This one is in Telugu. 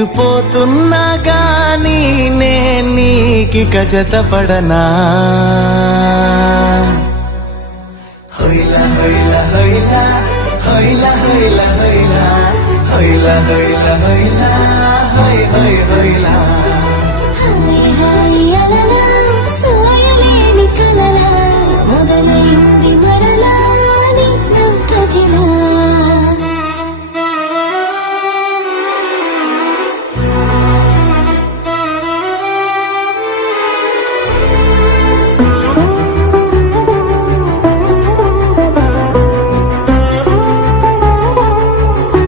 ఎటు పోతున్నా గాని నే నీకిక జతపడనా హొయిలా హొయిలా హొయిలా హొయిలా హొయిలా హొయిలా హొయిలా హొయిలా హొయిలా హొయ్ హొయ్ హొయిలా